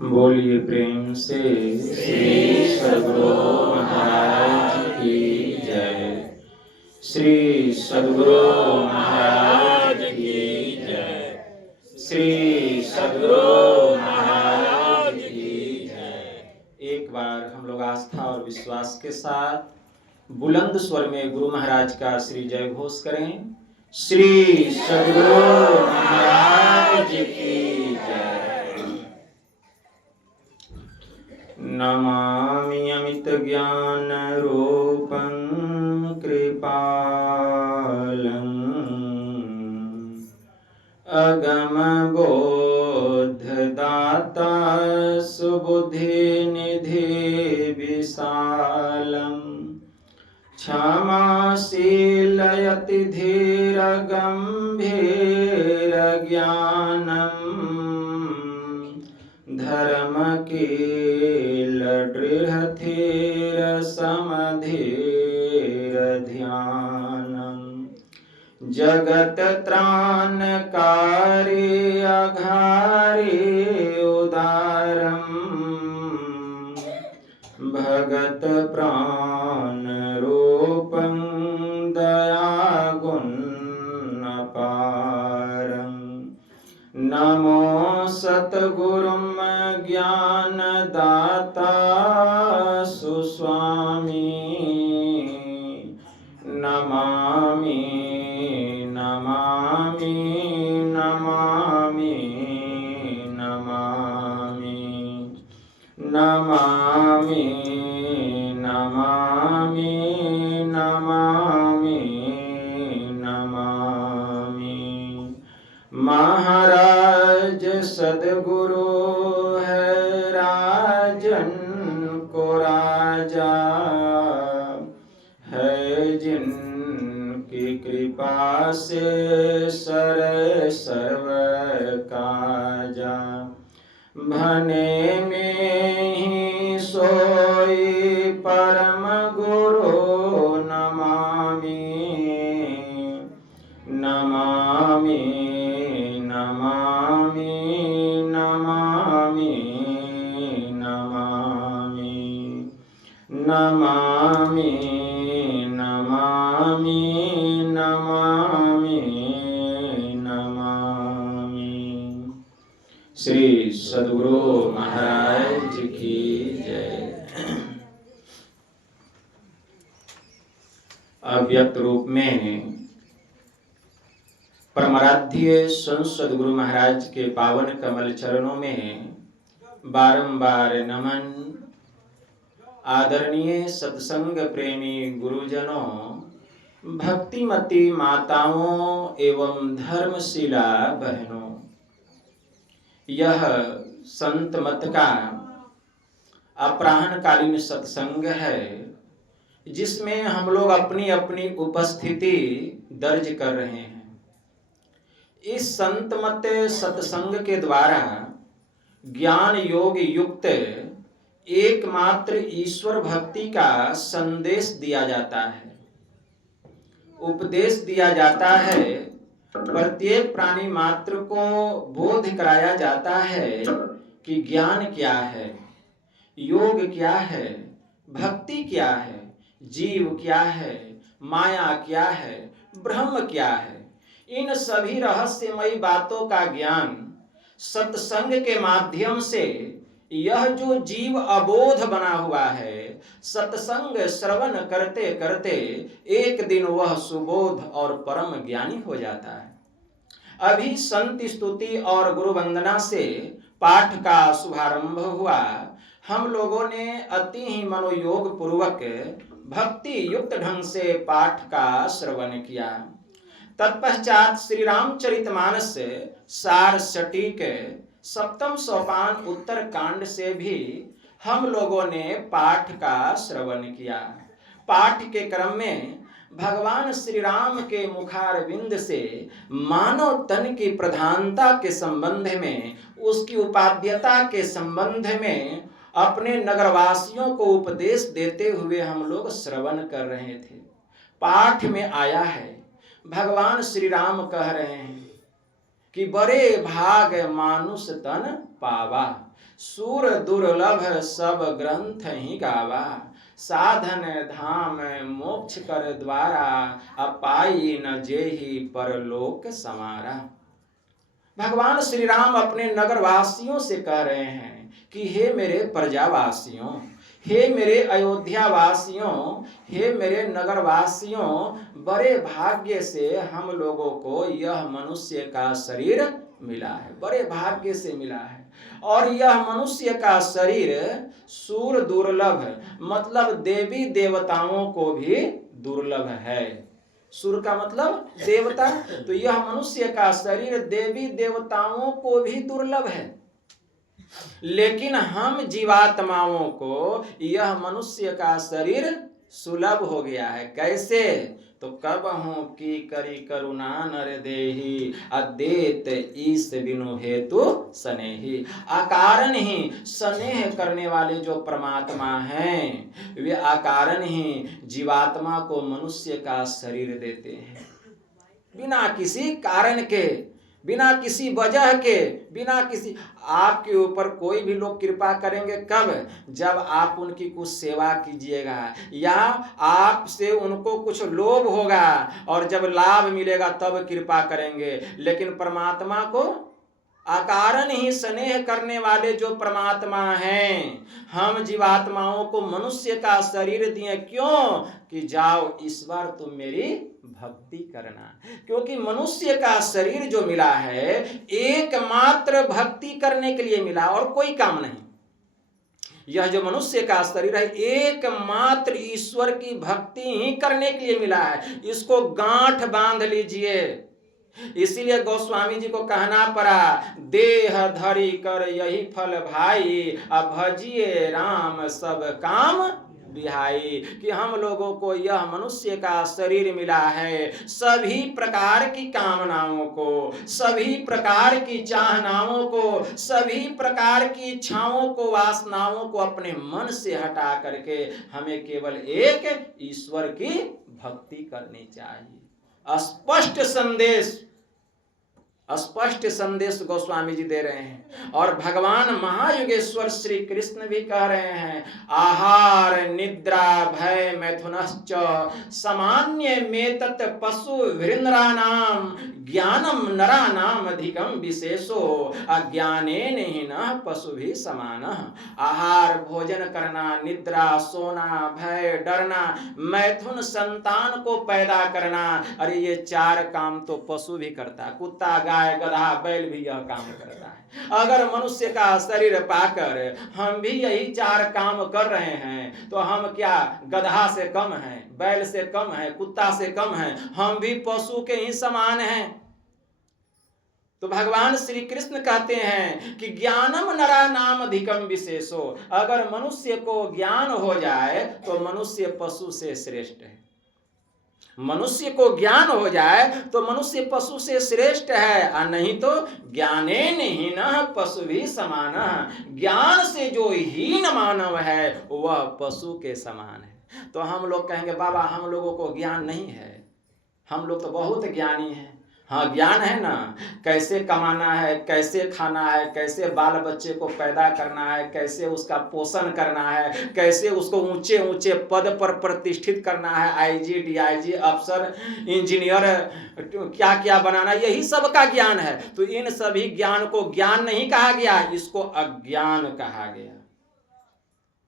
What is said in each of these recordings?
बोलिए प्रेम से श्री सद्गुरु महाराज की जय। श्री सद्गुरु महाराज की जय। श्री सद्गुरु महाराज की जय। एक बार हम लोग आस्था और विश्वास के साथ बुलंद स्वर में गुरु महाराज का श्री जय घोष करें। श्री सद्गुरु महाराज की जय। नमामि अमित ज्ञान रूपं कृपालम् अगम बोध दाता सुबुद्धि निधि विशालम् क्षमाशील यति धीर गंभीर ज्ञानम् धर्म कील दृढ़ धीर समधीर ध्यानम् जगत त्राणकारी अघारी उदारम् भगत प्राण रूपं दया गुण अपारम् नमो सतगुरुं ज्ञान दाता सुस्वामी नमामि नमामि नमामि नमामि नमामि नमामि नमामि नमामि। महाराज सद्गुरु है राजन को राजा है जिनकी कृपा से सर सर्व काजा भने में ही सोई परम गुरु नमामि नमामि नमामि नमामि नमामि नमामि नमामि नमामि नमामि। श्री सद्गुरु महाराज की जय। अव्यक्त रूप में परमाराध्य संत सद्गुरु महाराज के पावन कमल चरणों में बारंबार नमन। आदरणीय सत्संग प्रेमी गुरुजनों, भक्तिमती माताओं एवं धर्मशिला बहनों, यह संत मत का अपराह्नकालीन सत्संग है जिसमें हम लोग अपनी अपनी उपस्थिति दर्ज कर रहे हैं। इस संत मत सत्संग के द्वारा ज्ञान योग युक्त एकमात्र ईश्वर भक्ति का संदेश दिया जाता है, उपदेश दिया जाता है। प्रत्येक प्राणी मात्र को बोध कराया जाता है कि ज्ञान क्या है, योग क्या है, भक्ति क्या है, जीव क्या है, माया क्या है, ब्रह्म क्या है। इन सभी रहस्यमयी बातों का ज्ञान सत्संग के माध्यम से यह जो जीव अबोध बना हुआ है, सत्संग श्रवण करते करते एक दिन वह सुबोध और परम ज्ञानी हो जाता है। अभी संत स्तुति और गुरु वंदना से पाठ का शुभारंभ हुआ। हम लोगों ने अति ही मनोयोग पूर्वक भक्ति युक्त ढंग से पाठ का श्रवण किया। तत्पश्चात श्री रामचरितमानस सार सटीक सप्तम सोपान उत्तर कांड से भी हम लोगों ने पाठ का श्रवण किया। पाठ के क्रम में भगवान श्री राम के मुखारविंद से मानव तन की प्रधानता के संबंध में, उसकी उपाध्यता के संबंध में अपने नगरवासियों को उपदेश देते हुए हम लोग श्रवण कर रहे थे। पाठ में आया है, भगवान श्री राम कह रहे हैं कि बड़े भाग मानुष तन पावा। सूर दुर्लभ सब ग्रंथ ही गावा, साधन धाम मोक्ष कर द्वारा, अपाई न जेहि परलोक समारा। भगवान श्री राम अपने नगरवासियों से कह रहे हैं कि हे मेरे प्रजावासियों, हे मेरे अयोध्या वासियों, हे मेरे नगरवासियों, बड़े भाग्य से हम लोगों को यह मनुष्य का शरीर मिला है, बड़े भाग्य से मिला है। और यह मनुष्य का शरीर सूर दुर्लभ, मतलब देवी देवताओं को भी दुर्लभ है। सूर का मतलब देवता, तो यह मनुष्य का शरीर देवी देवताओं को भी दुर्लभ है। लेकिन हम जीवात्माओं को यह मनुष्य का शरीर सुलभ हो गया है। कैसे? तो कब हूं की करी करुणा नर देही, अदेत ईस बिनु हेतु स्नेही। अकारण ही स्नेह करने वाले जो परमात्मा हैं, वे अकारण ही जीवात्मा को मनुष्य का शरीर देते हैं, बिना किसी कारण के, बिना किसी वजह के, बिना किसी। आपके ऊपर कोई भी लोग कृपा करेंगे कब? जब आप उनकी कुछ सेवा कीजिएगा या आपसे उनको कुछ लोभ होगा, और जब लाभ मिलेगा तब कृपा करेंगे। लेकिन परमात्मा को अकारण ही स्नेह करने वाले जो परमात्मा हैं, हम जीवात्माओं को मनुष्य का शरीर दिए। क्यों? कि जाओ इस बार तुम मेरी भक्ति करना। क्योंकि मनुष्य का शरीर जो मिला है एकमात्र भक्ति करने के लिए मिला, और कोई काम नहीं। यह जो मनुष्य का शरीर है एकमात्र ईश्वर की भक्ति ही करने के लिए मिला है। इसको गांठ बांध लीजिए। इसीलिए गोस्वामी जी को कहना पड़ा, देह धरी कर यही फल भाई, अब भजिए राम सब काम बिहाई। कि हम लोगों को यह मनुष्य का शरीर मिला है, सभी प्रकार की कामनाओं को, सभी प्रकार की चाहनाओं को, सभी प्रकार की इच्छाओं को, वासनाओं को अपने मन से हटा करके हमें केवल एक ईश्वर की भक्ति करनी चाहिए। स्पष्ट संदेश गोस्वामी जी दे रहे हैं। और भगवान महायुगेश्वर श्री कृष्ण भी कह रहे हैं, आहार निद्रा भय मैथुनश्च सामान्य मेतत पशु वृंद्रानाम, ज्ञानम नरानाम अधिकम विशेषो, अज्ञानेन हि न पशु भी समान। आहार भोजन करना, निद्रा सोना, भय डरना, मैथुन संतान को पैदा करना, अरे ये चार काम तो पशु भी करता है। कुत्ता, गाय, गधा, बैल भी यह काम करता है। अगर मनुष्य का शरीर पाकर हम भी यही चार काम कर रहे हैं तो हम क्या गधा से कम हैं, बैल से कम हैं, कुत्ता से कम हैं? हम भी पशु के ही समान हैं। तो भगवान श्री कृष्ण कहते हैं कि ज्ञानम नरा नाम अधिकम विशेषो, अगर मनुष्य को ज्ञान हो जाए तो मनुष्य पशु से श्रेष्ठ है। मनुष्य को ज्ञान हो जाए तो मनुष्य पशु से श्रेष्ठ है, और नहीं तो ज्ञानेन हीनः पशु भी समान। ज्ञान से जो हीन मानव है वह पशु के समान है। तो हम लोग कहेंगे बाबा हम लोगों को ज्ञान नहीं है, हम लोग तो बहुत ज्ञानी हैं। हाँ ज्ञान है ना, कैसे कमाना है, कैसे खाना है, कैसे बाल बच्चे को पैदा करना है, कैसे उसका पोषण करना है, कैसे उसको ऊंचे ऊंचे पद पर प्रतिष्ठित करना है, आईजी, डीआईजी, अफसर, इंजीनियर, क्या क्या बनाना, यही सब का ज्ञान है। तो इन सभी ज्ञान को ज्ञान नहीं कहा गया, इसको अज्ञान कहा गया।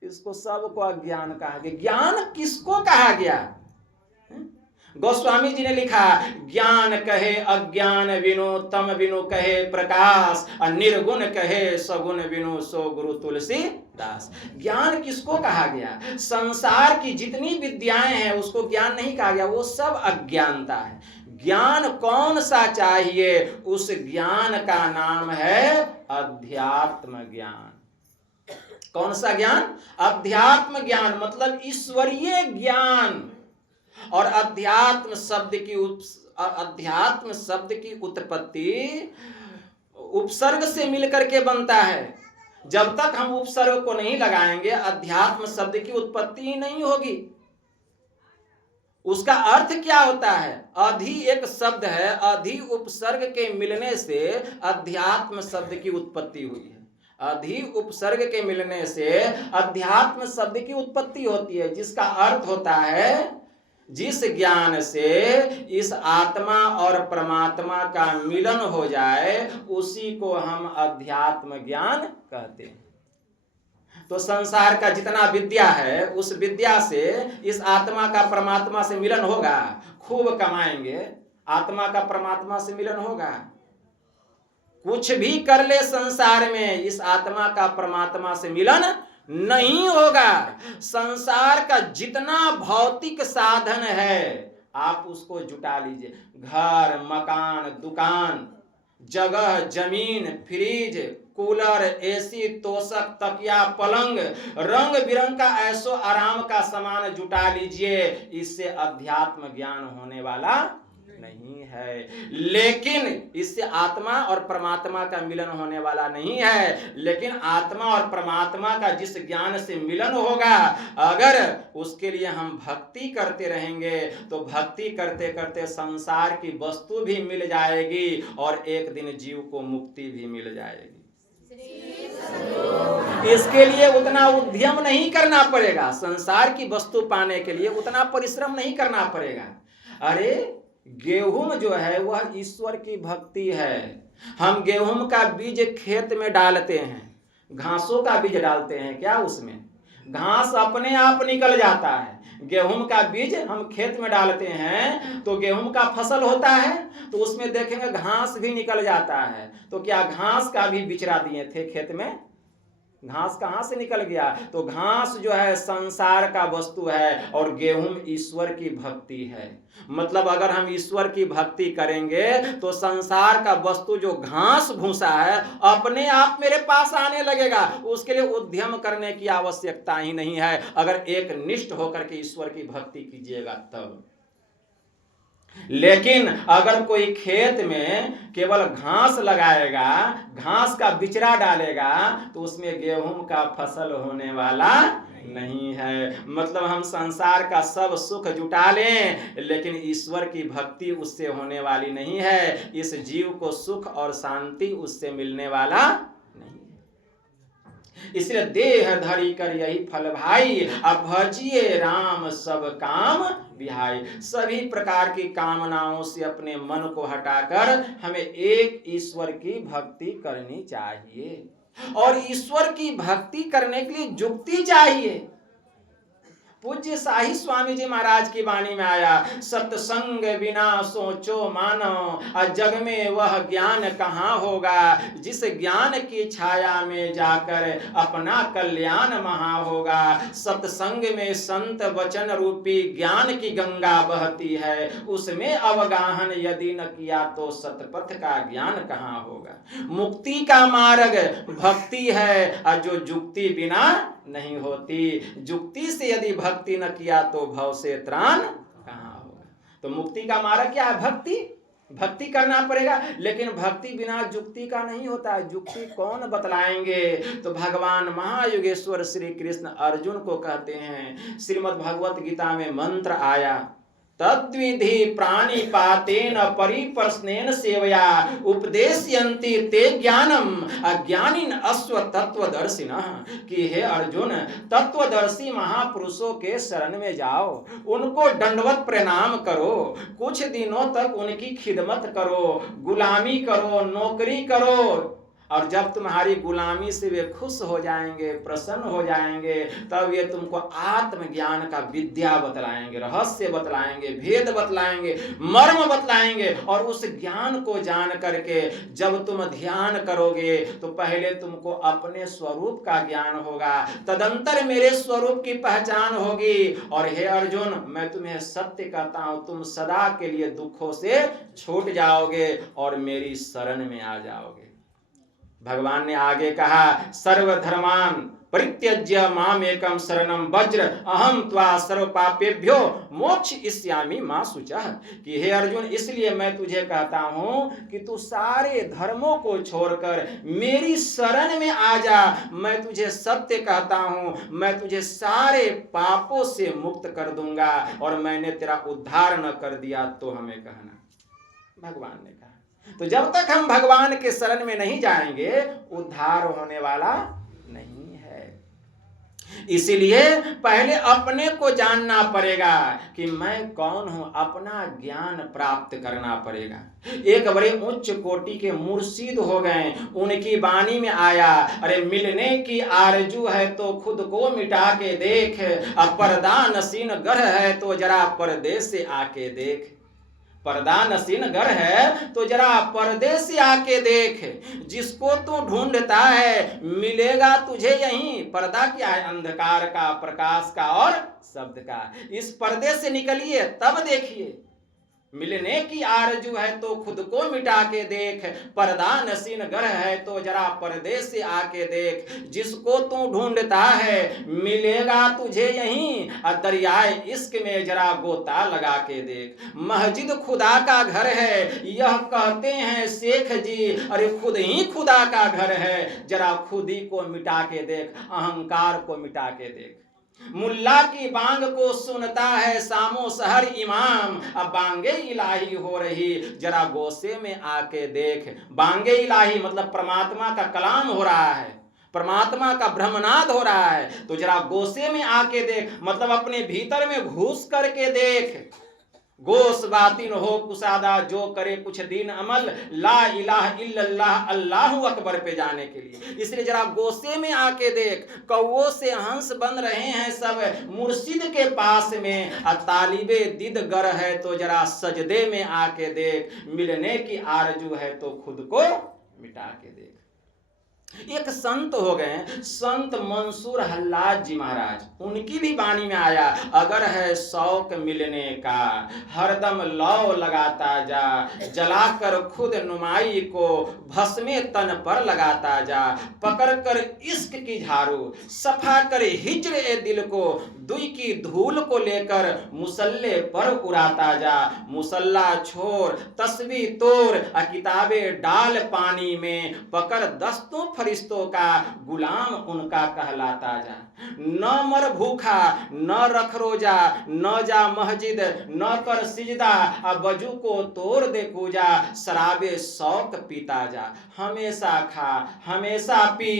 इसको सबको अज्ञान कहा गया। ज्ञान किसको कहा गया? गोस्वामी जी ने लिखा, ज्ञान कहे अज्ञान विनो, तम विनो कहे प्रकाश, और निर्गुण कहे सगुण विनो, सो गुरु तुलसीदास। ज्ञान किसको कहा गया? संसार की जितनी विद्याएं हैं उसको ज्ञान नहीं कहा गया, वो सब अज्ञानता है। ज्ञान कौन सा चाहिए? उस ज्ञान का नाम है अध्यात्म ज्ञान। कौन सा ज्ञान? अध्यात्म ज्ञान, मतलब ईश्वरीय ज्ञान। और अध्यात्म शब्द की उत्पत्ति उपसर्ग से मिलकर के बनता है। जब तक हम उपसर्ग को नहीं लगाएंगे अध्यात्म शब्द की उत्पत्ति ही नहीं होगी। उसका अर्थ क्या होता है? अधि एक शब्द है, अधि उपसर्ग के मिलने से अध्यात्म शब्द की उत्पत्ति हुई है। अधि उपसर्ग के मिलने से अध्यात्म शब्द की उत्पत्ति होती है, जिसका अर्थ होता है जिस ज्ञान से इस आत्मा और परमात्मा का मिलन हो जाए उसी को हम अध्यात्म ज्ञान कहते हैं। तो संसार का जितना विद्या है उस विद्या से इस आत्मा का परमात्मा से मिलन होगा, खूब कमाएंगे, आत्मा का परमात्मा से मिलन होगा। कुछ भी कर ले संसार में, इस आत्मा का परमात्मा से मिलन नहीं होगा। संसार का जितना भौतिक साधन है आप उसको जुटा लीजिए, घर, मकान, दुकान, जगह, जमीन, फ्रिज, कूलर, एसी, तोशक, तकिया, पलंग, रंग बिरंग का ऐसो आराम का सामान जुटा लीजिए, इससे अध्यात्म ज्ञान होने वाला नहीं है। लेकिन इससे आत्मा और परमात्मा का मिलन होने वाला नहीं है। लेकिन आत्मा और परमात्मा का जिस ज्ञान से मिलन होगा, अगर उसके लिए हम भक्ति करते रहेंगे तो भक्ति करते करते संसार की वस्तु भी मिल जाएगी और एक दिन जीव को मुक्ति भी मिल जाएगी। इसके लिए उतना उद्यम नहीं करना पड़ेगा, संसार की वस्तु पाने के लिए उतना परिश्रम नहीं करना पड़ेगा। अरे गेहूं जो है वह ईश्वर की भक्ति है। हम गेहूं का बीज खेत में डालते हैं, घासों का बीज डालते हैं क्या, उसमें घास अपने आप निकल जाता है। गेहूं का बीज हम खेत में डालते हैं तो गेहूं का फसल होता है, तो उसमें देखेंगे घास भी निकल जाता है। तो क्या घास का भी बिचरा दिए थे खेत में? घास कहां से निकल गया? तो घास जो है संसार का वस्तु है और गेहूं ईश्वर की भक्ति है। मतलब अगर हम ईश्वर की भक्ति करेंगे तो संसार का वस्तु जो घास भूसा है अपने आप मेरे पास आने लगेगा। उसके लिए उद्यम करने की आवश्यकता ही नहीं है, अगर एक निष्ठ होकर के ईश्वर की भक्ति कीजिएगा तब। लेकिन अगर कोई खेत में केवल घास लगाएगा, घास का बिचरा डालेगा, तो उसमें गेहूं का फसल होने वाला नहीं है। मतलब हम संसार का सब सुख जुटा लें लेकिन ईश्वर की भक्ति उससे होने वाली नहीं है। इस जीव को सुख और शांति उससे मिलने वाला नहीं है। इसलिए देह धरी कर यही फल भाई, अब भजिए राम सब काम विहाई। सभी प्रकार की कामनाओं से अपने मन को हटाकर हमें एक ईश्वर की भक्ति करनी चाहिए। और ईश्वर की भक्ति करने के लिए युक्ति चाहिए। पूज्य शाही स्वामी जी महाराज की वाणी में आया, सत्संग बिना सोचो मानो, जग में वह ज्ञान कहाँ होगा, जिस ज्ञान की छाया में जाकर अपना कल्याण महा होगा। सत्संग में संत वचन रूपी ज्ञान की गंगा बहती है, उसमें अवगाहन यदि न किया तो सतपथ का ज्ञान कहाँ होगा। मुक्ति का मार्ग भक्ति है और जो युक्ति बिना नहीं होती। युक्ति से यदि भक्ति न किया तो भव से त्राण कहाँ होगा। तो मुक्ति का मार्ग क्या है? भक्ति। भक्ति करना पड़ेगा, लेकिन भक्ति बिना युक्ति का नहीं होता। युक्ति कौन बतलाएंगे? तो भगवान महायुगेश्वर श्री कृष्ण अर्जुन को कहते हैं। श्रीमद् भगवत गीता में मंत्र आया, तद्विधि प्राणिपातेन परिप्रश्नेन सेवया उपदेशयन्ति ते ज्ञानम अज्ञानिन अश्व तत्वदर्शिनः। कि हे अर्जुन, तत्वदर्शी महापुरुषों के शरण में जाओ, उनको दंडवत प्रणाम करो, कुछ दिनों तक उनकी खिदमत करो, गुलामी करो, नौकरी करो, और जब तुम्हारी गुलामी से वे खुश हो जाएंगे, प्रसन्न हो जाएंगे, तब ये तुमको आत्मज्ञान का विद्या बतलाएंगे, रहस्य बतलाएंगे, भेद बतलाएंगे, मर्म बतलाएंगे। और उस ज्ञान को जान करके जब तुम ध्यान करोगे तो पहले तुमको अपने स्वरूप का ज्ञान होगा, तदंतर मेरे स्वरूप की पहचान होगी। और हे अर्जुन, मैं तुम्हें सत्य कहता हूं, तुम सदा के लिए दुखों से छूट जाओगे और मेरी शरण में आ जाओगे। भगवान ने आगे कहा, सर्वधर्मान परित्यज्य मामेकं शरणं वज्र अहम त्वा सर्व पापेभ्यो मोक्षयिष्यामि मा शुचः। कि हे अर्जुन, इसलिए मैं तुझे कहता हूं कि तू सारे धर्मों को छोड़कर मेरी शरण में आ जा। मैं तुझे सत्य कहता हूं, मैं तुझे सारे पापों से मुक्त कर दूंगा, और मैंने तेरा उद्धार न कर दिया तो हमें कहना। भगवान ने कहा। तो जब तक हम भगवान के शरण में नहीं जाएंगे उद्धार होने वाला नहीं है। इसीलिए पहले अपने को जानना पड़ेगा कि मैं कौन हूं, अपना ज्ञान प्राप्त करना पड़ेगा। एक बड़े उच्च कोटि के मुर्शिद हो गए, उनकी वाणी में आया, अरे मिलने की आरजू है तो खुद को मिटा के देख, अब पर्दा नसीन घर है तो जरा पर्दे से आके देख। पर्दा नसीन घर है तो जरा पर्दे से आके देख, जिसको तू ढूंढता है मिलेगा तुझे यहीं। पर्दा क्या है? अंधकार का, प्रकाश का और शब्द का। इस पर्दे से निकलिए तब देखिए। मिलने की आरजू है तो खुद को मिटा के देख, पर्दा नसीन घर है तो जरा पर्दे से आके देख, जिसको तू ढूंढता है मिलेगा तुझे यहीं, दरियाए इश्क में जरा गोता लगा के देख। मस्जिद खुदा का घर है यह कहते हैं शेख जी, अरे खुद ही खुदा का घर है, जरा खुद ही को मिटा के देख, अहंकार को मिटा के देख। मुल्ला की बांग को सुनता है सामो शहर इमाम, अब बांगे इलाही हो रही जरा गोसे में आके देख। बांगे इलाही मतलब परमात्मा का कलाम हो रहा है, परमात्मा का ब्रह्मनाद हो रहा है, तो जरा गोसे में आके देख, मतलब अपने भीतर में घुस करके देख। गोस बातिन हो कुसादा जो करे कुछ दिन अमल, ला इलाहा इल्लल्लाह अल्लाहु अकबर पे जाने के लिए। इसलिए जरा गोसे में आके देख, कौओं से हंस बन रहे हैं सब मुर्शिद के पास में, तालिबे दिद गर है तो जरा सजदे में आके देख, मिलने की आरजू है तो खुद को मिटा के देख। एक संत हो गए, संत मंसूर हल्लाज जी महाराज, उनकी भी वाणी में आया, अगर है शौक मिलने का हरदम लौ लगाता जा, जलाकर खुद नुमाई को भस्मे तन पर लगाता जा, पकड़ कर इश्क की झाड़ू सफा कर हिजर ए दिल को, दुई की धूल को लेकर मुसल्ले पर उड़ाता जा, मुसल्ला छोड़ तस्बीह तोड़ किताबे डाल पानी में, पकड़ दस्तों फरिश्तों का गुलाम उनका कहलाता जा। न मर भूखा न रख रोजा, न जा मस्जिद न कर सिजदा, अब वजू को तोड़ दे पूजा, शराबे शौक पीता जा। हमेशा खा हमेशा पी,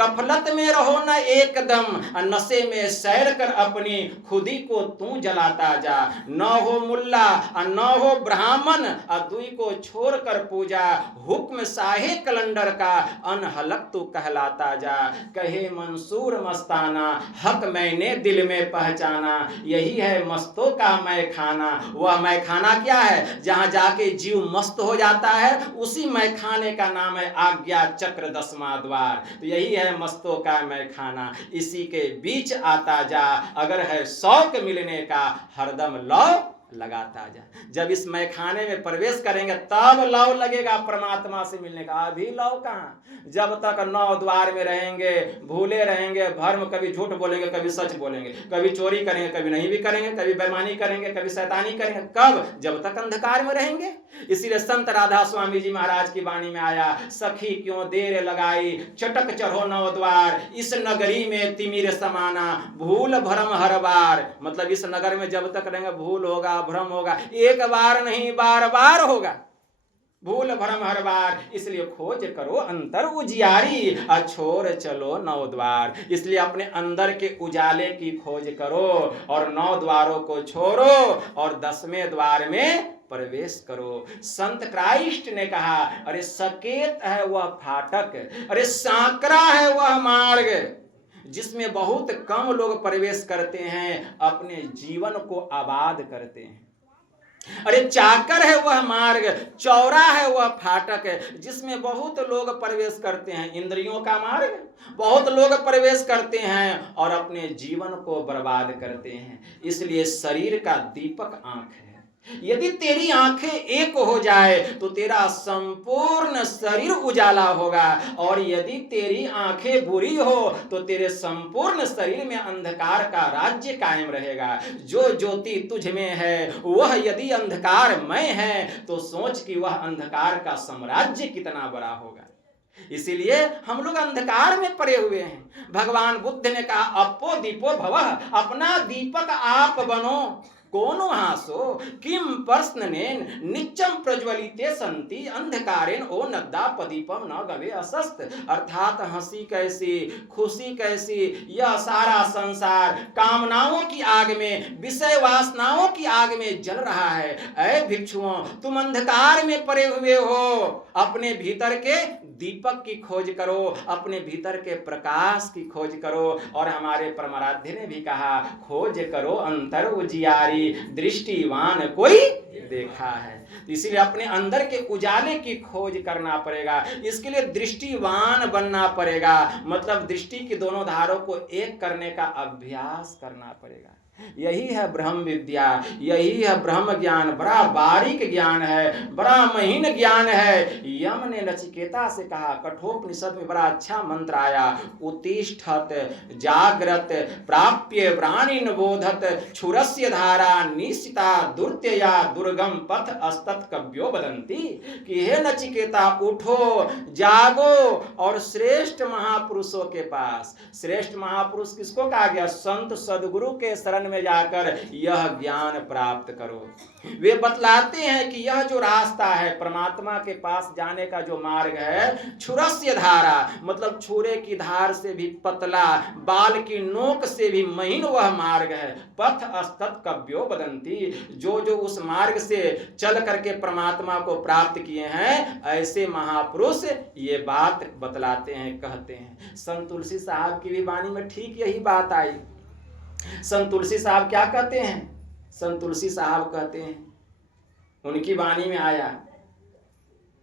गफलत में रहो न एकदम, नशे में सैर कर अपनी खुदी को तू जलाता जा। न हो मुल्ला न हो ब्राह्मण, दुई को छोड़ कर पूजा, हुक्म शाहे कलंदर का अनहलक तू कहलाता जा। कहे मंसूर मस्ताना हक मैंने दिल में पहचाना, यही है मस्तों का मैखाना। वह मैखाना क्या है? जहां जाके जीव मस्त हो जाता है, उसी मैखाने का नाम है आज्ञा चक्र 10वां द्वार। तो यही है मस्तों का मैखाना, इसी के बीच आता जा, अगर है शौक मिलने का हरदम लौ लगाता जा। जब इस मैखाने में प्रवेश करेंगे तब लौ लगेगा परमात्मा से मिलने का, अभी लौ कहाँ? जब तक 9 द्वार में रहेंगे, भूले रहेंगे, भर्म, कभी झूठ बोलेंगे कभी सच बोलेंगे, कभी चोरी करेंगे कभी नहीं भी करेंगे, कभी बेईमानी करेंगे कभी शैतानी करेंगे। कब? जब तक अंधकार में रहेंगे। इसीलिए संत राधा स्वामी जी महाराज की वाणी में आया, सखी क्यों देर लगाई चटक चढ़ो 9 द्वार, इस नगरी में तिमिर समाना भूल भ्रम हर बार। मतलब इस नगर में जब तक रहेंगे भूल होगा भ्रम होगा, एक बार नहीं बार बार होगा, भूल भ्रम हर बार। इसलिए खोज करो अंतर उजियारी, छोड़ चलो 9 द्वार। इसलिए अपने अंदर के उजाले की खोज करो और 9 द्वारों को छोड़ो और 10वें द्वार में प्रवेश करो। संत क्राइस्ट ने कहा, अरे सकेत है वह फाटक, अरे सांकरा है वह मार्ग, जिसमें बहुत कम लोग प्रवेश करते हैं, अपने जीवन को आबाद करते हैं। अरे चाकर है वह मार्ग, चौड़ा है वह फाटक, जिसमें बहुत लोग प्रवेश करते हैं। इंद्रियों का मार्ग बहुत लोग प्रवेश करते हैं और अपने जीवन को बर्बाद करते हैं। इसलिए शरीर का दीपक आंख है। यदि तेरी आंखें एक हो जाए तो तेरा संपूर्ण शरीर उजाला होगा, और यदि तेरी आंखें बुरी हो तो तेरे संपूर्ण शरीर में अंधकार का राज्य कायम रहेगा। जो ज्योति तुझ में है वह यदि अंधकारमय है तो सोच कि वह अंधकार का साम्राज्य कितना बड़ा होगा। इसीलिए हम लोग अंधकार में पड़े हुए हैं। भगवान बुद्ध ने कहा, अपो दीपो भवः, अपना दीपक आप बनो। कोनो हासो किम प्रश्नेन नित्यम प्रज्वलिते संति अंधकारेण ओ नद्दा पदीपम न गवे असस्त। अर्थात हंसी कैसी, खुशी कैसी, यह सारा संसार कामनाओं की आग में, विषय वासनाओं की आग में जल रहा है। ऐ भिक्षुओं, तुम अंधकार में पड़े हुए हो, अपने भीतर के दीपक की खोज करो, अपने भीतर के प्रकाश की खोज करो। और हमारे परमाराध्य ने भी कहा, खोज करो अंतर उजियारी, दृष्टिवान कोई देखा है। इसीलिए अपने अंदर के उजाले की खोज करना पड़ेगा, इसके लिए दृष्टिवान बनना पड़ेगा। मतलब दृष्टि की दोनों धारों को एक करने का अभ्यास करना पड़ेगा। यही है ब्रह्म विद्या, यही है ब्रह्म ज्ञान। बड़ा बारीक ज्ञान है, बड़ा महीन ज्ञान है। यम ने नचिकेता से कहा, कठोपनिषद में बड़ा अच्छा मंत्र आया, उत्तिष्ठत जाग्रत प्राप्य प्राणिन बोधत क्षुरस्य धारा निश्चिता दुर्त्यया दुर्गम पथ अस्तत कव्यो बदंती। कि हे नचिकेता, उठो, जागो और श्रेष्ठ महापुरुषों के पास। श्रेष्ठ महापुरुष किसको कहा गया? संत सदगुरु के शरण में जाकर यह ज्ञान प्राप्त करो। वे बतलाते हैं कि यह जो रास्ता है, परमात्मा के पास जाने का जो मार्ग है, छुरस्य धारा, मतलब छुरे की धार से भी पतला, बाल की नोक से भी महीन वह मार्ग है। पथ अस्तत कव्यो बदंती, जो जो उस मार्ग से चल करके परमात्मा को प्राप्त किए हैं, ऐसे महापुरुष ये बात बतलाते हैं, कहते हैं। संत तुलसी साहब की भी वाणी में ठीक यही बात आई। संत तुलसी साहब क्या कहते हैं? संत तुलसी साहब कहते हैं, उनकी वाणी में आया,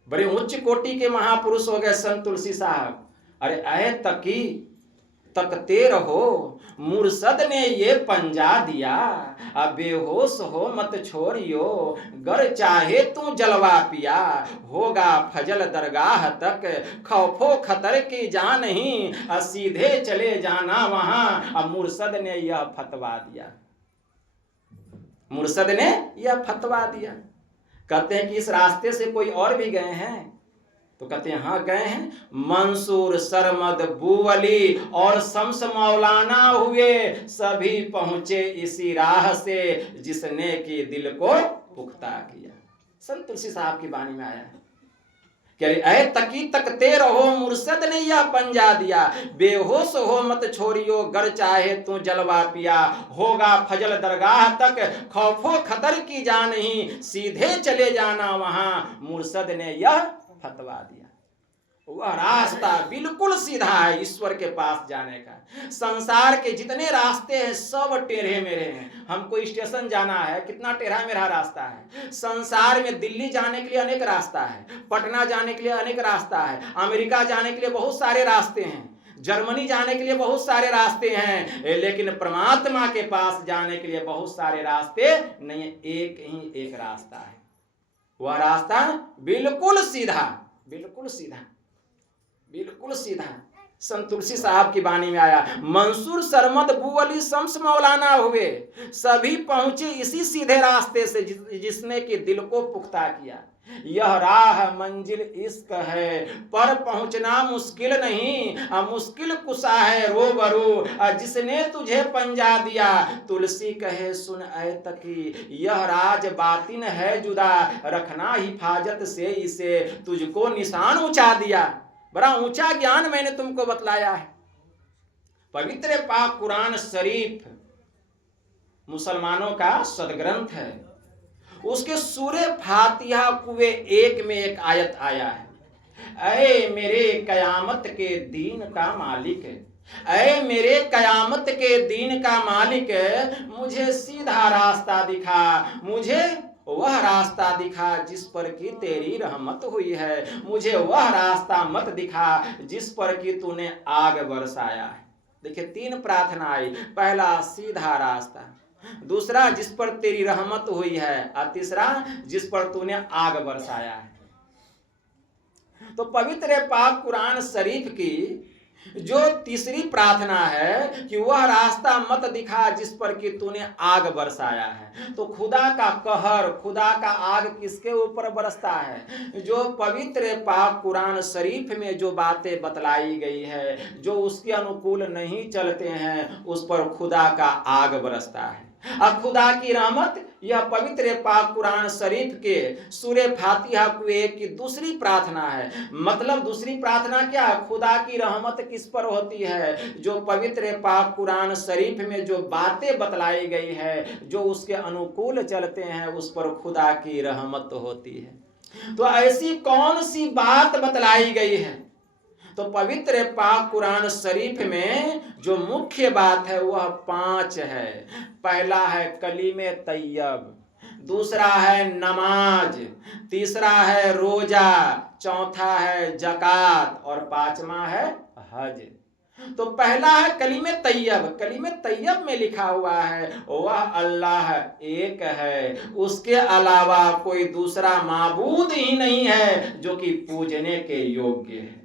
बड़े उच्च कोटि के महापुरुष हो गए संत तुलसी साहब। अरे ऐ तकी तकते रहो, मुर्शद ने ये पंजा दिया, अब बेहोश हो मत छोड़ियो, गर चाहे तू जलवा पिया, होगा फजल दरगाह तक, खौफो खतर की जान ही, सीधे चले जाना वहां। अब मुर्शद ने यह फतवा दिया, मुर्शद ने यह फतवा दिया। कहते हैं कि इस रास्ते से कोई और भी गए हैं? तो कहते हैं हाँ गए हैं। मंसूर सरमद बुअली और शम्स मौलाना हुए, सभी पहुंचे इसी राह से, जिसने कि दिल को पुख्ता किया। संत तुलसी साहब की वाणी में आया है, कह रहे ऐ तकी तकते रहो, मुर्शद ने यह पंजा दिया, बेहोश हो मत छोड़ियो, गर चाहे तू जलवा पिया, होगा फजल दरगाह तक, खौफो खतर की जान ही, सीधे चले जाना वहां। मुर्शद ने यह फतवा दिया। वह रास्ता बिल्कुल सीधा है ईश्वर के पास जाने का। संसार के जितने रास्ते हैं सब टेढ़े मेढ़े हैं। हमको स्टेशन जाना है, कितना टेढ़ा मेढ़ा रास्ता है। संसार में दिल्ली जाने के लिए अनेक रास्ता है, पटना जाने के लिए अनेक रास्ता है, अमेरिका जाने के लिए बहुत सारे रास्ते हैं, जर्मनी जाने के लिए बहुत सारे रास्ते हैं, लेकिन परमात्मा के पास जाने के लिए बहुत सारे रास्ते नहीं है, एक ही एक रास्ता है। वह रास्ता बिल्कुल सीधा, बिल्कुल सीधा, बिल्कुल सीधा। संत तुलसी साहब की वाणी में आया, मंसूर सरमद बुअली शम्स मौलाना हुए, सभी पहुंचे इसी सीधे रास्ते से, जिसने कि दिल को पुख्ता किया। यह राह मंजिल इश्क है, पर पहुंचना मुश्किल नहीं, मुश्किल कुशा है रोबरू, जिसने तुझे पंजा दिया। तुलसी कहे सुन ऐ तकी, यह राज बातिन है जुदा, रखना हिफाजत से इसे, तुझको निशान ऊंचा दिया। बड़ा ऊंचा ज्ञान मैंने तुमको बतलाया है। पवित्र पाक कुरान शरीफ मुसलमानों का सदग्रंथ है, उसके सूरे फातिहा कुए 1 में एक आयत आया है, ऐ मेरे कयामत के दीन का मालिक, ऐ मेरे कयामत के दीन का मालिक, मुझे सीधा रास्ता दिखा, मुझे वह रास्ता दिखा जिस पर कि तेरी रहमत हुई है, मुझे वह रास्ता मत दिखा जिस पर कि तूने आग बरसाया है। देखिए 3 प्रार्थना आई, पहला सीधा रास्ता, दूसरा जिस पर तेरी रहमत हुई है, और तीसरा जिस पर तूने आग बरसाया है। तो पवित्र पाक कुरान शरीफ की जो तीसरी प्रार्थना है कि वह रास्ता मत दिखा जिस पर कि तूने आग बरसाया है, तो खुदा का कहर, खुदा का आग किसके ऊपर बरसता है? जो पवित्र पाक कुरान शरीफ में जो बातें बतलाई गई है, जो उसके अनुकूल नहीं चलते हैं, उस पर खुदा का आग बरसता है। खुदा की रहमत यह पवित्र पाक कुरान शरीफ के सूरे फातिहा कुए की दूसरी प्रार्थना है। मतलब दूसरी प्रार्थना क्या? खुदा की रहमत किस पर होती है? जो पवित्र पाक कुरान शरीफ में जो बातें बतलाई गई है, जो उसके अनुकूल चलते हैं, उस पर खुदा की रहमत होती है। तो ऐसी कौन सी बात बतलाई गई है? तो पवित्र पाक कुरान शरीफ में जो मुख्य बात है वह 5 है। पहला है कलीमे तैयब, दूसरा है नमाज, तीसरा है रोजा, चौथा है जकात और 5वां है हज। तो पहला है कलीमे तैयब। कलीमे तैयब में लिखा हुआ है वह अल्लाह एक है, उसके अलावा कोई दूसरा माबूद ही नहीं है जो कि पूजने के योग्य है,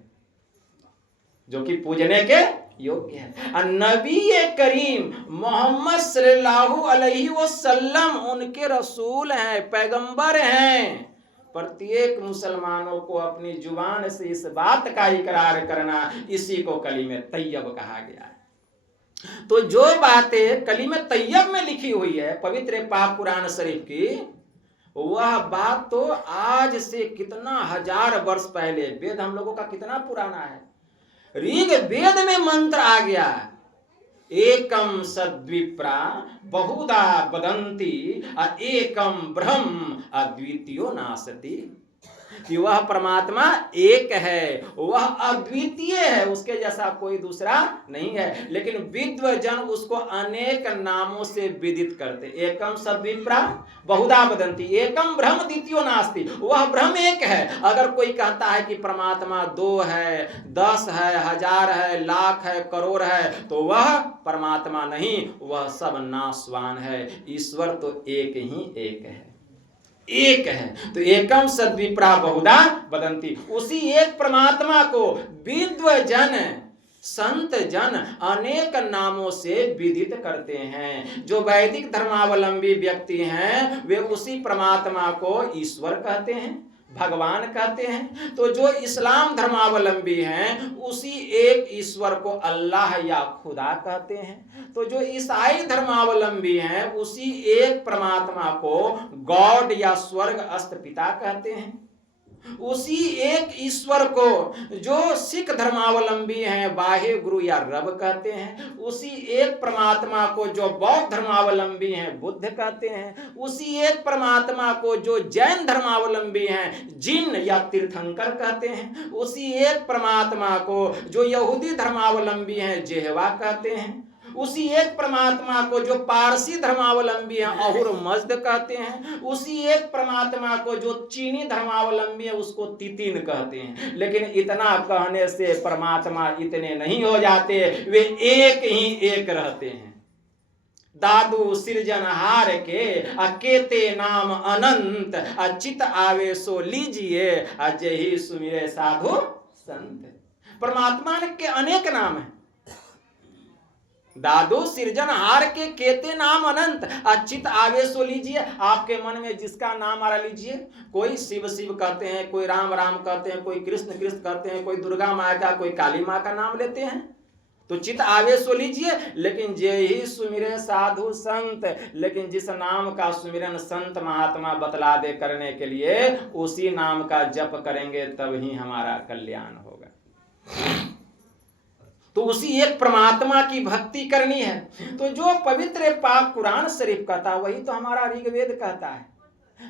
जो कि पूजने के योग्य है। नबी करीम मोहम्मद सल्लल्लाहु अलैहि वसल्लम उनके रसूल हैं, पैगंबर हैं। प्रत्येक मुसलमानों को अपनी जुबान से इस बात का इकरार करना, इसी को कलीमे तैयब कहा गया है। तो जो बातें कलीमे तैयब में लिखी हुई है पवित्र पाक कुरान शरीफ की, वह बात तो आज से कितना 1000 वर्ष पहले, वेद हम लोगों का कितना पुराना है, ऋग वेद में मंत्र आ गया, एकम सद्विप्रा बहुधा वदन्ति एकम ब्रह्म अद्वितीयो नास्ति। कि वह परमात्मा एक है, वह अद्वितीय है, उसके जैसा कोई दूसरा नहीं है। लेकिन विद्वजन उसको अनेक नामों से विदित करते। एकम सद्विप्रा बहुधा वदन्ति एकम ब्रह्म द्वितीयो नास्ति। वह ब्रह्म एक है। अगर कोई कहता है कि परमात्मा 2 है, 10 है, 1000 है, लाख है, करोड़ है, तो वह परमात्मा नहीं, वह सब नाशवान है। ईश्वर तो एक ही एक है, एक है। तो एकम सद्विप्रा बहुधा वदन्ति, उसी एक परमात्मा को विद्वजन संत जन अनेक नामों से विदित करते हैं। जो वैदिक धर्मावलंबी व्यक्ति हैं वे उसी परमात्मा को ईश्वर कहते हैं, भगवान कहते हैं। तो जो इस्लाम धर्मावलंबी हैं उसी एक ईश्वर को अल्लाह या खुदा कहते हैं। तो जो ईसाई धर्मावलंबी हैं उसी एक परमात्मा को गॉड या स्वर्ग अस्त पिता कहते हैं। उसी एक ईश्वर को जो सिख धर्मावलंबी हैं वाहे गुरु या रब कहते हैं। उसी एक परमात्मा को जो बौद्ध धर्मावलंबी हैं बुद्ध कहते हैं। उसी एक परमात्मा को जो जैन धर्मावलंबी हैं जिन या तीर्थंकर कहते हैं। उसी एक परमात्मा को जो यहूदी धर्मावलंबी हैं जेहवा कहते हैं। उसी एक परमात्मा को जो पारसी धर्मावलंबी हैं अहुर मज्द कहते हैं। उसी एक परमात्मा को जो चीनी धर्मावलंबी है उसको तितिन कहते हैं। लेकिन इतना कहने से परमात्मा इतने नहीं हो जाते, वे एक ही एक रहते हैं। दादू सृजनहार के अकेते नाम अनंत, अचित आवे सो लीजिए, अजय ही सुमिरे साधु संत। परमात्मा के अनेक नाम हैं। दादू सृजनहार के केते नाम अनंत, अचित आवेशो लीजिए। आपके मन में जिसका नाम आ रहा लीजिए। कोई शिव शिव कहते हैं, कोई राम राम कहते हैं, कोई कृष्ण कृष्ण कहते हैं, कोई दुर्गा माँ का, कोई काली माँ का नाम लेते हैं। तो चित आवेशो लीजिए। लेकिन जे ही सुमिरे साधु संत, लेकिन जिस नाम का सुमिरन संत महात्मा बतला दे करने के लिए, उसी नाम का जप करेंगे तब ही हमारा कल्याण होगा। तो उसी एक परमात्मा की भक्ति करनी है। तो जो पवित्र पाक कुरान शरीफ कहता है वही तो हमारा ऋग्वेद कहता है।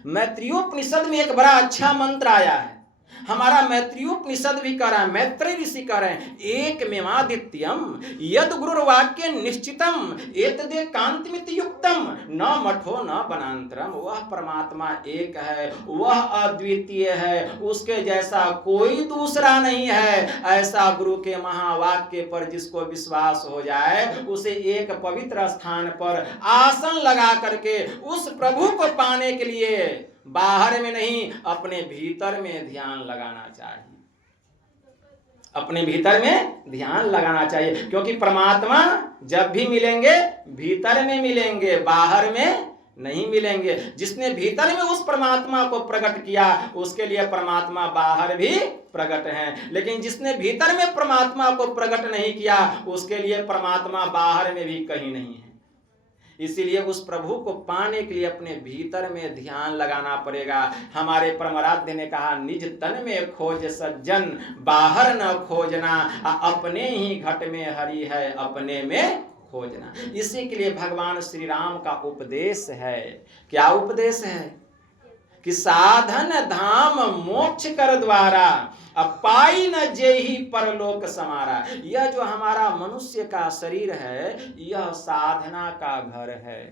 मैत्रेयोपनिषद में एक बड़ा अच्छा मंत्र आया है। हमारा मैत्रेयोपनिषद भी कह रहा है, मैत्रेय ऋषि कह रहे हैं, एक मेवादित्यम यद गुरुर्वाक्य निश्चितम एतदे कांतिमित युक्तम न मठो न बनांतरम। वह परमात्मा एक है, वह अद्वितीय है, उसके जैसा कोई दूसरा नहीं है। ऐसा गुरु के महावाक्य पर जिसको विश्वास हो जाए, उसे एक पवित्र स्थान पर आसन लगा करके उस प्रभु को पाने के लिए बाहर में नहीं अपने भीतर में ध्यान लगाना चाहिए। अपने भीतर में ध्यान लगाना चाहिए, क्योंकि परमात्मा जब भी मिलेंगे भीतर में मिलेंगे, बाहर में नहीं मिलेंगे। जिसने भीतर में उस परमात्मा को प्रकट किया उसके लिए परमात्मा बाहर भी प्रकट है। लेकिन जिसने भीतर में परमात्मा को प्रकट नहीं किया उसके लिए परमात्मा बाहर में भी कहीं नहीं है। इसीलिए उस प्रभु को पाने के लिए अपने भीतर में ध्यान लगाना पड़ेगा। हमारे परमाराध्य ने कहा, निज तन में खोज सज्जन, बाहर न खोजना, अपने ही घट में हरि है, अपने में खोजना। इसी के लिए भगवान श्री राम का उपदेश है। क्या उपदेश है? कि साधन धाम मोक्ष कर द्वारा, पाई न जेहि परलोक समारा। यह जो हमारा मनुष्य का शरीर है, यह साधना का घर है,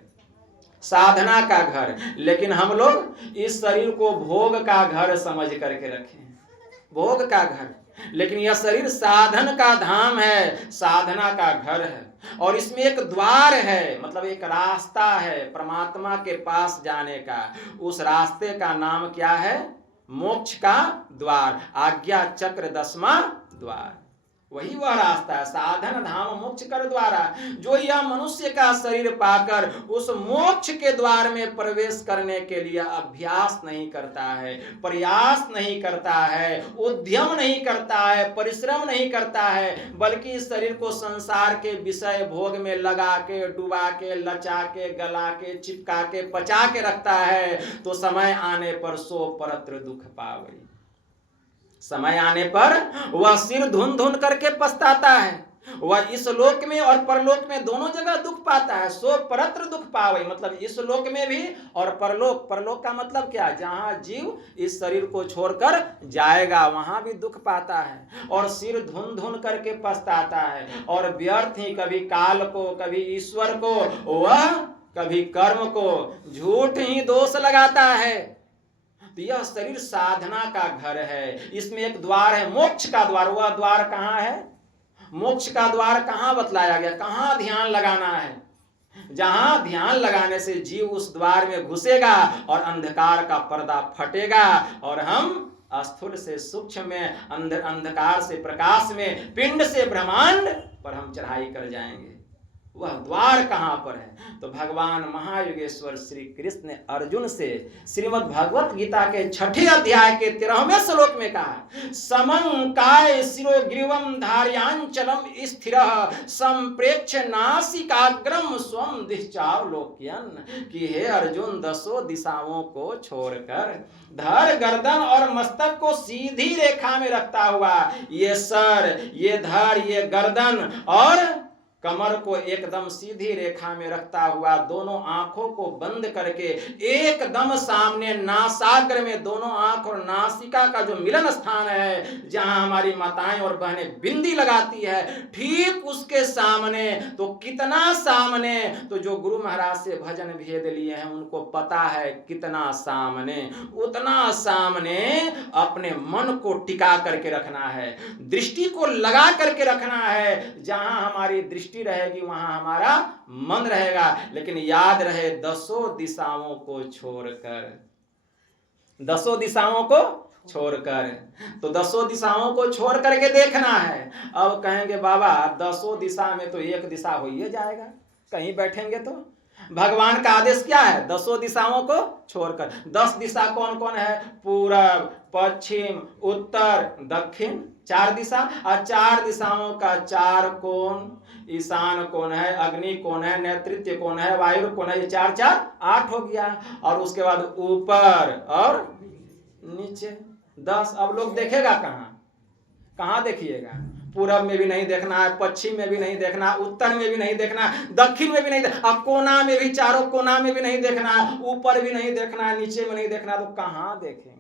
साधना का घर। लेकिन हम लोग इस शरीर को भोग का घर समझ करके रखे हैं, भोग का घर। लेकिन यह शरीर साधन का धाम है, साधना का घर है। और इसमें एक द्वार है, मतलब एक रास्ता है परमात्मा के पास जाने का। उस रास्ते का नाम क्या है? मोक्ष का द्वार, आज्ञा चक्र 10वां द्वार। वही वह रास्ता है, साधन धाम मोक्ष कर द्वारा। जो यह मनुष्य का शरीर पाकर उस मोक्ष के द्वार में प्रवेश करने के लिए अभ्यास नहीं करता है, प्रयास नहीं करता है, उद्यम नहीं करता है, परिश्रम नहीं करता है, बल्कि इस शरीर को संसार के विषय भोग में लगा के, डुबा के, लचा के, गला के, चिपका के, पचा के रखता है, तो समय आने पर सो परत्र दुख पावई। समय आने पर वह सिर धुन धुन करके पछताता है। वह इस लोक में और परलोक में दोनों जगह दुख पाता है। सो परत्र दुख पावई, मतलब इस लोक में भी और परलोक। परलोक का मतलब क्या? जहां जीव इस शरीर को छोड़कर जाएगा वहां भी दुख पाता है और सिर धुन धुन करके पछताता है। और व्यर्थ ही कभी काल को, कभी ईश्वर को, वह कभी कर्म को झूठ ही दोष लगाता है। तो यह शरीर साधना का घर है। इसमें एक द्वार है, मोक्ष का द्वार। वह द्वार कहाँ है? मोक्ष का द्वार कहाँ बतलाया गया? कहाँ ध्यान लगाना है? जहां ध्यान लगाने से जीव उस द्वार में घुसेगा और अंधकार का पर्दा फटेगा और हम स्थूल से सूक्ष्म में, अंधकार से प्रकाश में, पिंड से ब्रह्मांड पर हम चढ़ाई कर जाएंगे। वह द्वार कहां पर है? तो भगवान महायोगेश्वर श्री कृष्ण ने अर्जुन से श्रीमद् भगवत गीता के 6ठे अध्याय के 13वें श्लोक में कहा, समं काय शिरो ग्रीवम धार्यांचलम स्थिरः संप्रेक्ष नासिकाग्रम स्वम दिश्चावलोक्यन। कि हे अर्जुन, 10 दिशाओं को छोड़कर धर, गर्दन और मस्तक को सीधी रेखा में रखता हुआ, ये सर, ये धर, ये गर्दन और कमर को एकदम सीधी रेखा में रखता हुआ, दोनों आंखों को बंद करके एकदम सामने नासाग्र में, दोनों आंख और नासिका का जो मिलन स्थान है, जहां हमारी माताएं और बहनें बिंदी लगाती है, ठीक उसके सामने। तो कितना सामने? तो जो गुरु महाराज से भजन भेद लिए हैं उनको पता है कितना सामने। उतना सामने अपने मन को टिका करके रखना है, दृष्टि को लगा करके रखना है। जहां हमारी दृष्टि रहेगी वहां हमारा मन रहेगा। लेकिन याद रहे, 10 दिशाओं को छोड़कर, 10 दिशाओं को छोड़कर। तो 10 दिशाओं को छोड़ करके देखना है। अब कहेंगे बाबा 10 दिशा में तो एक दिशा हो ही जाएगा, कहीं बैठेंगे तो। भगवान का आदेश क्या है? 10 दिशाओं को छोड़कर। 10 दिशा कौन कौन है? पूरब, पश्चिम, उत्तर, दक्षिण, 4 दिशा। और 4 दिशाओं का 4 कोण, ईशान कौन है, अग्नि कौन है, नेतृत्व कौन है, वायु कौन है, ये 4 4 8 हो गया। और उसके बाद ऊपर और नीचे 10। अब लोग देखेगा कहाँ? कहाँ देखिएगा? पूरब में भी नहीं देखना है, पश्चिम में भी नहीं देखना, उत्तर में भी नहीं देखना, दक्षिण में भी नहीं देखना, अब कोना में भी, चारों कोना में भी नहीं देखना, ऊपर भी नहीं देखना, नीचे में नहीं देखना। तो कहाँ देखेंगे?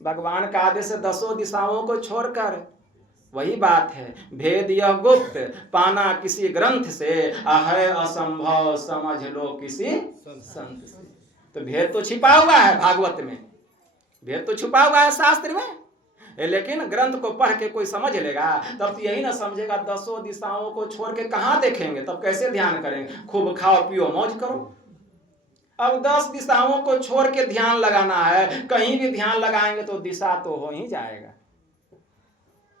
भगवान का आदेश है 10 दिशाओं को छोड़कर। वही बात है, भेद यह गुप्त पाना किसी ग्रंथ से, है असंभव समझ लो किसी संत से। तो भेद तो छिपा हुआ है भागवत में, भेद तो छुपा हुआ है शास्त्र में, लेकिन ग्रंथ को पढ़ के कोई समझ लेगा तब तो यही ना समझेगा 10 दिशाओं को छोड़ के कहाँ देखेंगे, तब कैसे ध्यान करेंगे? खूब खाओ पियो मौज करो। अब 10 दिशाओं को छोड़ के ध्यान लगाना है, कहीं भी ध्यान लगाएंगे तो दिशा तो हो ही जाएगा।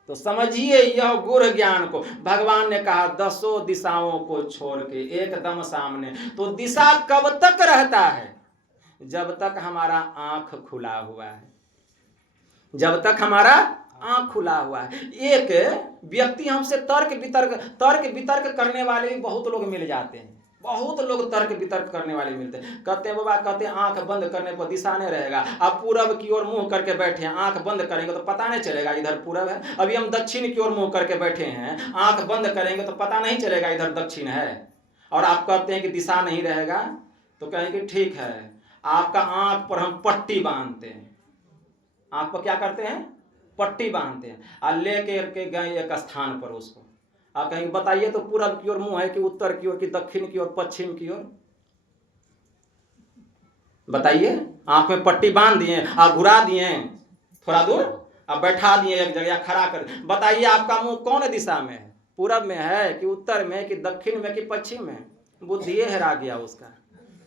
तो समझिए यह गुरु ज्ञान को। भगवान ने कहा 10 दिशाओं को छोड़ के एकदम सामने। तो दिशा कब तक रहता है? जब तक हमारा आंख खुला हुआ है, जब तक हमारा आंख खुला हुआ है। एक व्यक्ति हमसे तर्क वितर्क करने वाले भी बहुत लोग मिल जाते हैं, बहुत लोग तर्क वितर्क करने वाले मिलते हैं। कहते हैं बाबा, कहते हैं आंख बंद करने पर दिशा नहीं रहेगा। आप पूरब की ओर मुंह करके बैठे हैं, आंख बंद करेंगे तो पता नहीं चलेगा इधर पूरब है। अभी हम दक्षिण की ओर मुंह करके बैठे हैं, आंख बंद करेंगे तो पता नहीं चलेगा इधर दक्षिण है। और आप कहते हैं कि दिशा नहीं रहेगा, तो कहेंगे ठीक है, आपका आंख पर हम पट्टी बांधते हैं। आंख पर क्या करते हैं? पट्टी बांधते हैं और लेके के गए एक स्थान पर उसको। आप कहेंगे बताइए तो पूरब की ओर मुंह है कि उत्तर की ओर कि दक्षिण की ओर पश्चिम की ओर? बताइए। आंख में पट्टी बांध दिए, आप घुरा दिए थोड़ा दूर, अब बैठा दिए एक जगह खड़ा कर। बताइए आपका मुंह कौन दिशा में है? पूरब में है कि उत्तर में कि दक्षिण में कि पश्चिम में? बुद्धि हेरा गया उसका।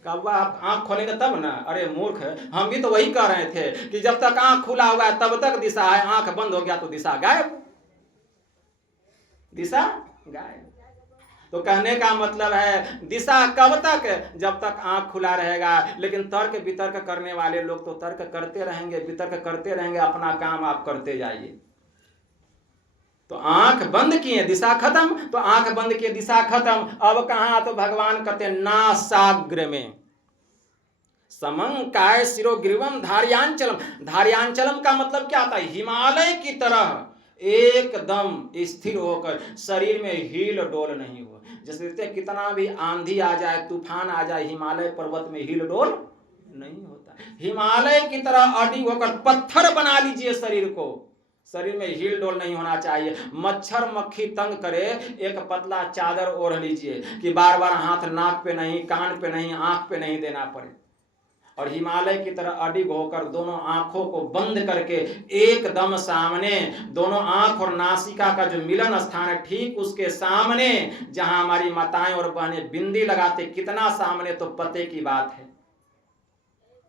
कब आप आंख खोलेंगे तब ना। अरे मूर्ख, हम भी तो वही कह रहे थे कि जब तक आंख खुला हुआ है तब तक दिशा है, आंख बंद हो गया तो दिशा गायब, दिशा गायब। तो कहने का मतलब है दिशा कब तक? जब तक आंख खुला रहेगा। लेकिन तर्क वितर्क करने वाले लोग तो तर्क करते रहेंगे, वितर्क करते रहेंगे, अपना काम आप करते जाइए। तो आंख बंद किए दिशा खत्म, तो आंख बंद किए दिशा खत्म। अब कहां? तो भगवान कहते नासाग्र में समंकाय शिरोग्रीवम धार्यांचलम। धार्यांचलम का मतलब क्या था? हिमालय की तरह एकदम स्थिर होकर, शरीर में हील डोल नहीं हो। जैसे कितना भी आंधी आ जाए, तूफान आ जाए, हिमालय पर्वत में हील डोल नहीं होता। हिमालय की तरह अडिग होकर पत्थर बना लीजिए शरीर को। शरीर में हील डोल नहीं होना चाहिए। मच्छर मक्खी तंग करे, एक पतला चादर ओढ़ लीजिए कि बार बार हाथ नाक पे नहीं, कान पे नहीं, आंख पे नहीं देना पड़े। और हिमालय की तरह अडिग होकर दोनों आंखों को बंद करके एकदम सामने, दोनों आंख और नासिका का जो मिलन स्थान है ठीक उसके सामने, जहां हमारी माताएं और बहनें बिंदी लगाते, कितना सामने, तो पते की बात है।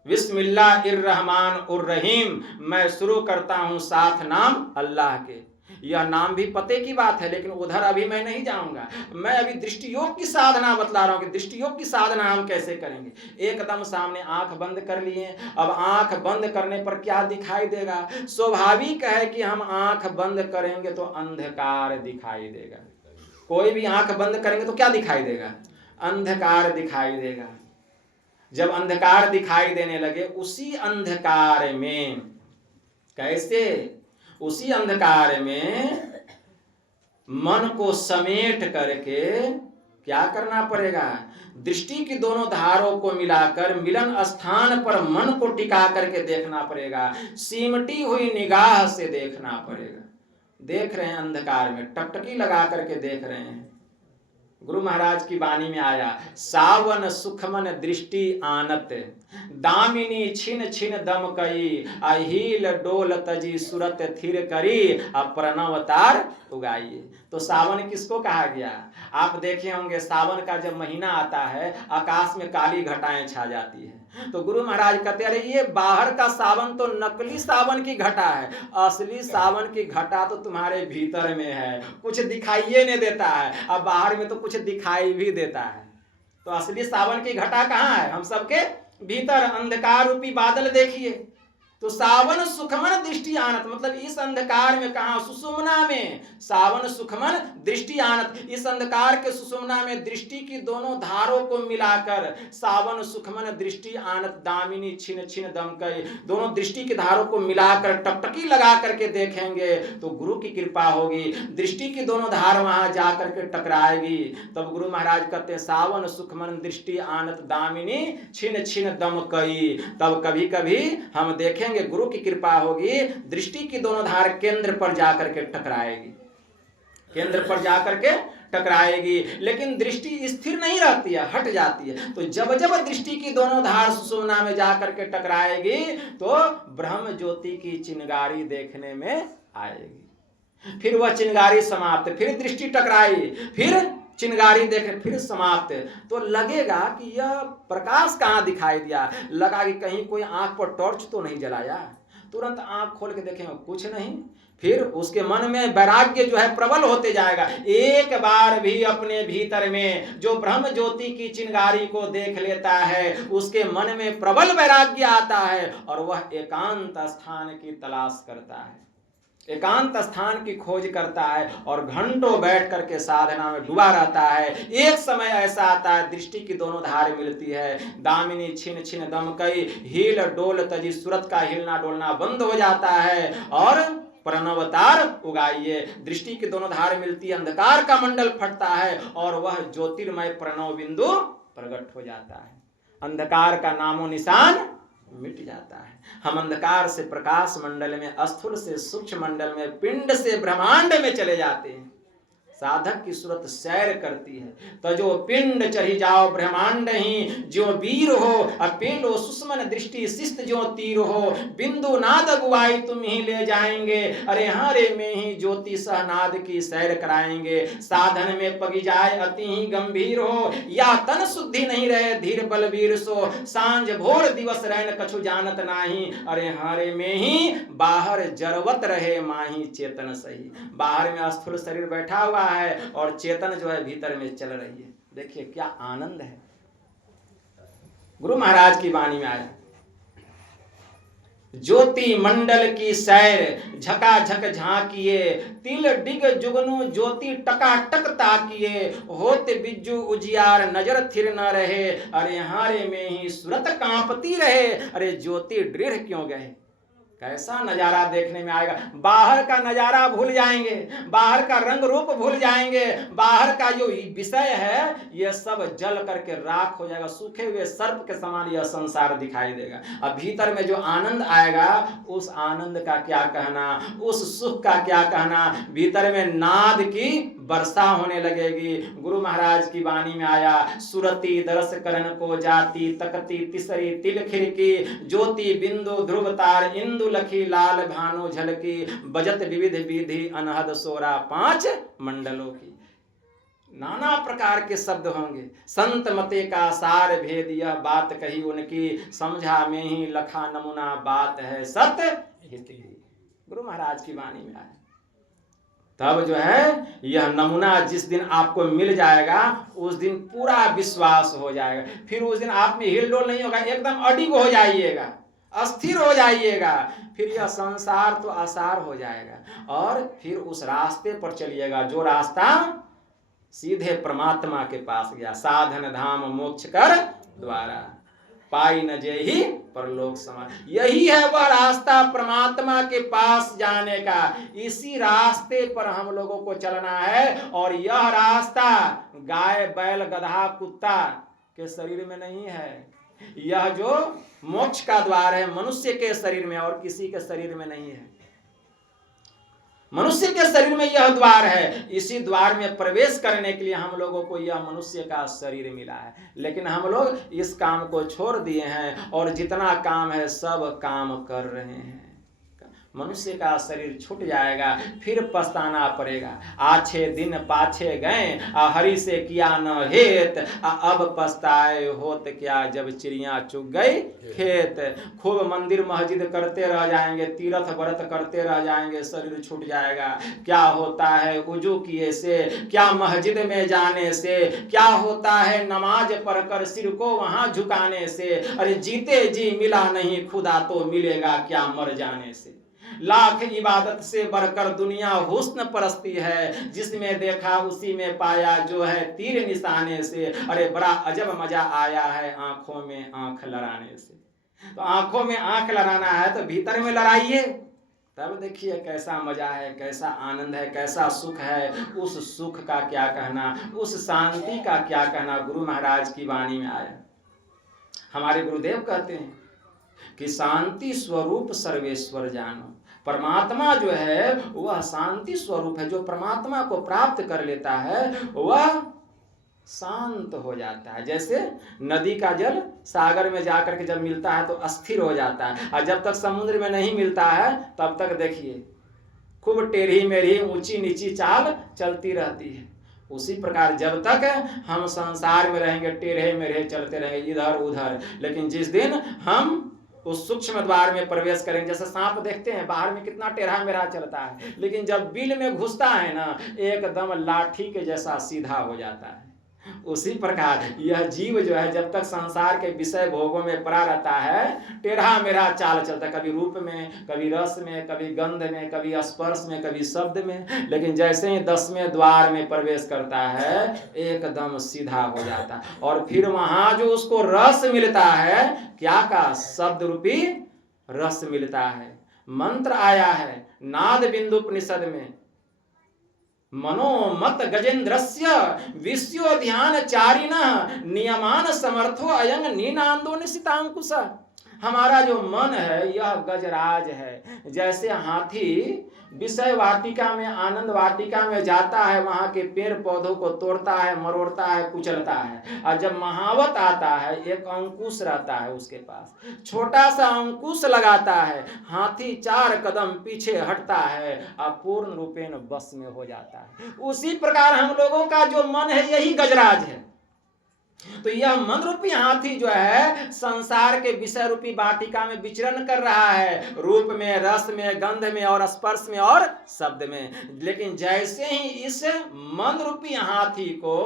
बिस्मिल्लाहिर्रहमान उर्रहीम, मैं शुरू करता हूं साथ नाम अल्लाह के। यह नाम भी पते की बात है, लेकिन उधर अभी मैं नहीं जाऊंगा। मैं अभी दृष्टि योग की साधना बतला रहा हूं कि दृष्टि योग की साधना हम कैसे करेंगे। एकदम सामने आंख बंद कर लिए। अब आंख बंद करने पर क्या दिखाई देगा? स्वाभाविक है कि हम आंख बंद करेंगे तो अंधकार दिखाई देगा। कोई भी आंख बंद करेंगे तो क्या दिखाई देगा? अंधकार दिखाई देगा। जब अंधकार दिखाई देने लगे, उसी अंधकार में कैसे? उसी अंधकार में मन को समेट करके क्या करना पड़ेगा? दृष्टि की दोनों धारों को मिलाकर मिलन स्थान पर मन को टिका करके देखना पड़ेगा। सिमटी हुई निगाह से देखना पड़ेगा। देख रहे हैं अंधकार में, टकटकी लगा करके देख रहे हैं। गुरु महाराज की वाणी में आया, सावन सुखमन दृष्टि आनत, दामिनी छिन छिन दम कई, अहील डोल तजी सुरत थिर करी, प्रणवतार उगाइए। तो सावन किसको कहा गया? आप देखे होंगे सावन का जब महीना आता है, आकाश में काली घटाएं छा जाती है। तो गुरु महाराज कहते अरे ये बाहर का सावन तो नकली सावन की घटा है, असली सावन की घटा तो तुम्हारे भीतर में है, कुछ दिखाइए नहीं देता है, अब बाहर में तो कुछ दिखाई भी देता है। तो असली सावन की घटा कहाँ है? हम सबके भीतर। अंधकार रूपी बादल देखिए। तो सावन सुखमन दृष्टि आनत, मतलब इस अंधकार में, कहा? सुषुम्ना में। सावन सुखमन दृष्टि आनत, इस अंधकार के सुषुम्ना में दृष्टि की दोनों धारों को मिलाकर सावन सुखमन दृष्टि आनत, दामिनी छिन छिन दमकई, दोनों दृष्टि की धारों को मिलाकर टकटकी लगा करके देखेंगे तो गुरु की कृपा होगी। दृष्टि की दोनों धार वहां जा करके टकराएगी। तब गुरु महाराज कहते हैं सावन सुखमन दृष्टि आनत, दामिनी छिन छिन दमकई। तब कभी कभी हम देखें, गुरु की कृपा होगी, दृष्टि की दोनों धार केंद्र पर जाकर के टकराएगी, केंद्र पर जाकर के टकराएगी। लेकिन दृष्टि स्थिर नहीं रहती है, हट जाती है। तो जब जब दृष्टि की दोनों धार सुषुम्ना में जाकर के टकराएगी तो ब्रह्म ज्योति की चिंगारी देखने में आएगी। फिर वह चिंगारी समाप्त, फिर दृष्टि टकराई, फिर चिंगारी देखे, फिर समाप्त। तो लगेगा कि यह प्रकाश कहाँ दिखाई दिया? लगा कि कहीं कोई आंख पर टॉर्च तो नहीं जलाया। तुरंत आंख खोल के देखेंगे, कुछ नहीं। फिर उसके मन में वैराग्य जो है प्रबल होते जाएगा। एक बार भी अपने भीतर में जो ब्रह्म ज्योति की चिंगारी को देख लेता है, उसके मन में प्रबल वैराग्य आता है और वह एकांत स्थान की तलाश करता है। एकांत स्थान की खोज करता है और घंटों बैठ करके साधना में डूबा रहता है। एक समय ऐसा आता है, दृष्टि की दोनों धार मिलती है, दामिनी छिन छिन दम कई, हील डोल तजी, सूरत का हिलना डोलना बंद हो जाता है और प्रणवतार उगाइए। दृष्टि की दोनों धार मिलती है, अंधकार का मंडल फटता है और वह ज्योतिर्मय प्रणव बिंदु प्रकट हो जाता है। अंधकार का नामो निशान मिट जाता है। हम अंधकार से प्रकाश मंडल में, स्थूल से सूक्ष्म मंडल में, पिंड से ब्रह्मांड में चले जाते हैं। साधक की सूरत सैर करती है, तो जो पिंड चढ़ी जाओ ब्रह्मांड ही, जो वीर हो अपेलो सुषमन दृष्टि शिस्त जो तीर हो, बिंदु नाद अगुवाई तुम ही ले जाएंगे, अरे हारे में ही ज्योति सहनाद की सैर कराएंगे। साधन में पगी जाए अति ही गंभीर हो, या तन शुद्धि नहीं रहे धीर बलवीर सो, सांझ भोर दिवस रहन कछु जानत नाही, अरे हारे में ही बाहर जरवत रहे माही चेतन सही। बाहर में स्थूल शरीर बैठा हुआ है और चेतन जो है भीतर में चल रही है। देखिए क्या आनंद है। गुरु महाराज की वाणी में आया, ज्योति मंडल की सैर झकाझक झांकिए, तिल डिग जुगनू ज्योति टकाटक ताकिए, होते बिज्जू उजियार नजर थिर न रहे, अरे हारे में ही सूरत कांपती रहे, अरे ज्योति दृढ़ क्यों गए। कैसा नजारा देखने में आएगा। बाहर का नजारा भूल जाएंगे, बाहर का रंग रूप भूल जाएंगे, बाहर का जो विषय है ये सब जल करके राख हो जाएगा। सूखे हुए सर्प के समान यह संसार दिखाई देगा। अब भीतर में जो आनंद आएगा उस आनंद का क्या कहना, उस सुख का क्या कहना। भीतर में नाद की वर्षा होने लगेगी। गुरु महाराज की वाणी में आया, सुरती दरस करण को जाती, तकती तिसरी तिल खिड़की, ज्योति बिंदु ध्रुव तार, इंदु लखी लाल भानु झलकी, बजत विविध विधि अनहद सोरा पांच मंडलों की। नाना प्रकार के शब्द होंगे। संत मते का सार भेद यह बात कही उनकी, समझा में ही लखा नमूना बात है सत हित। गुरु महाराज की वाणी में आया। तब जो है यह नमूना जिस दिन आपको मिल जाएगा उस दिन पूरा विश्वास हो जाएगा। फिर उस दिन आप में हिलडोल नहीं होगा, एकदम अडिग हो जाइएगा, अस्थिर हो जाइएगा। फिर यह संसार तो आसार हो जाएगा और फिर उस रास्ते पर चलिएगा जो रास्ता सीधे परमात्मा के पास गया। साधन धाम मोक्ष कर द्वारा, पाई न जेहि परलोक समान। यही है वह रास्ता परमात्मा के पास जाने का। इसी रास्ते पर हम लोगों को चलना है। और यह रास्ता गाय बैल गधा कुत्ता के शरीर में नहीं है। यह जो मोक्ष का द्वार है मनुष्य के शरीर में और किसी के शरीर में नहीं है। मनुष्य के शरीर में यह द्वार है। इसी द्वार में प्रवेश करने के लिए हम लोगों को यह मनुष्य का शरीर मिला है। लेकिन हम लोग इस काम को छोड़ दिए हैं और जितना काम है सब काम कर रहे हैं। मनुष्य का शरीर छूट जाएगा फिर पछताना पड़ेगा। आछे दिन पाछे गए हरि से किया न हेत, अब पछताए होत क्या जब चिड़िया चुग गई खेत। खूब मंदिर मस्जिद करते रह जाएंगे, तीर्थ व्रत करते रह जाएंगे, शरीर छूट जाएगा। क्या होता है वुजू किए से, क्या मस्जिद में जाने से, क्या होता है नमाज पढ़कर सिर को वहां झुकाने से। अरे जीते जी मिला नहीं खुदा तो मिलेगा क्या मर जाने से। लाख इबादत से बढ़कर दुनिया हुस्न परस्ती है, जिसमें देखा उसी में पाया जो है तीर निशाने से। अरे बड़ा अजब मजा आया है आंखों में आंख लड़ाने से। तो आंखों में आंख लड़ाना है तो भीतर में लड़ाइए, तब देखिए कैसा मजा है, कैसा आनंद है, कैसा सुख है। उस सुख का क्या कहना, उस शांति का क्या कहना। गुरु महाराज की वाणी में आया। हमारे गुरुदेव कहते हैं कि शांति स्वरूप सर्वेश्वर जानो। परमात्मा जो है वह शांति स्वरूप है। जो परमात्मा को प्राप्त कर लेता है वह शांत हो जाता है। जैसे नदी का जल सागर में जाकर के जब मिलता है तो अस्थिर हो जाता है, और जब तक समुद्र में नहीं मिलता है तब तक देखिए खूब टेढ़ी मेढ़ी ऊंची नीची चाल चलती रहती है। उसी प्रकार जब तक हम संसार में रहेंगे टेढ़े मेढ़े चलते रहेंगे इधर उधर। लेकिन जिस दिन हम उस सूक्ष्म द्वार में प्रवेश करेंगे, जैसे सांप देखते हैं बाहर में कितना टेढ़ा मेढ़ा चलता है, लेकिन जब बिल में घुसता है ना एकदम लाठी के जैसा सीधा हो जाता है। उसी प्रकार यह जीव जो है जब तक संसार के विषय भोगों में पड़ा रहता है, टेढ़ा मेढ़ा चाल चलता है, कभी रूप में, कभी रस में, कभी गंध में, कभी स्पर्श में, कभी शब्द में। लेकिन जैसे ही 10वें द्वार में प्रवेश करता है एकदम सीधा हो जाता है। और फिर वहां जो उसको रस मिलता है, क्या का शब्द रूपी रस मिलता है। मंत्र आया है नाद बिंदु उपनिषद में, मनोमत गजेंद्रस्य विश्व ध्यान चारिण नियमान समर्थो अयंग नीनांदो निशितांकुश। हमारा जो मन है यह गजराज है। जैसे हाथी विषय वाटिका में, आनंद वाटिका में जाता है, वहां के पेड़ पौधों को तोड़ता है, मरोड़ता है, कुचलता है। और जब महावत आता है, एक अंकुश रहता है उसके पास, छोटा सा अंकुश लगाता है, हाथी 4 कदम पीछे हटता है और पूर्ण रूपेण बस में हो जाता है। उसी प्रकार हम लोगों का जो मन है यही गजराज है। तो यह मन रूपी हाथी जो है संसार के विषय रूपी वाटिका में विचरण कर रहा है, रूप में, रस में, गंध में और स्पर्श में और शब्द में। लेकिन जैसे ही इस मन रूपी हाथी को,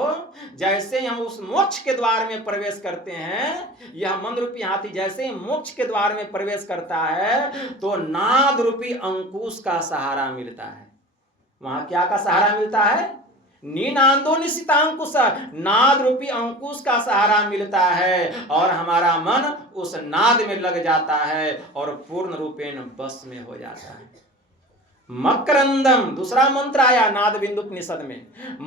जैसे ही हम उस मोक्ष के द्वार में प्रवेश करते हैं, यह मन रूपी हाथी जैसे ही मोक्ष के द्वार में प्रवेश करता है तो नाद रूपी अंकुश का सहारा मिलता है। वहां क्या का सहारा मिलता है? नीनांदो निशितांकुश, नाद रूपी अंकुश का सहारा मिलता है और हमारा मन उस नाद में लग जाता है और पूर्ण रूपेण बस में हो जाता है। मकरंदम, दूसरा मंत्र आया नाद बिंदु उपनिषद में,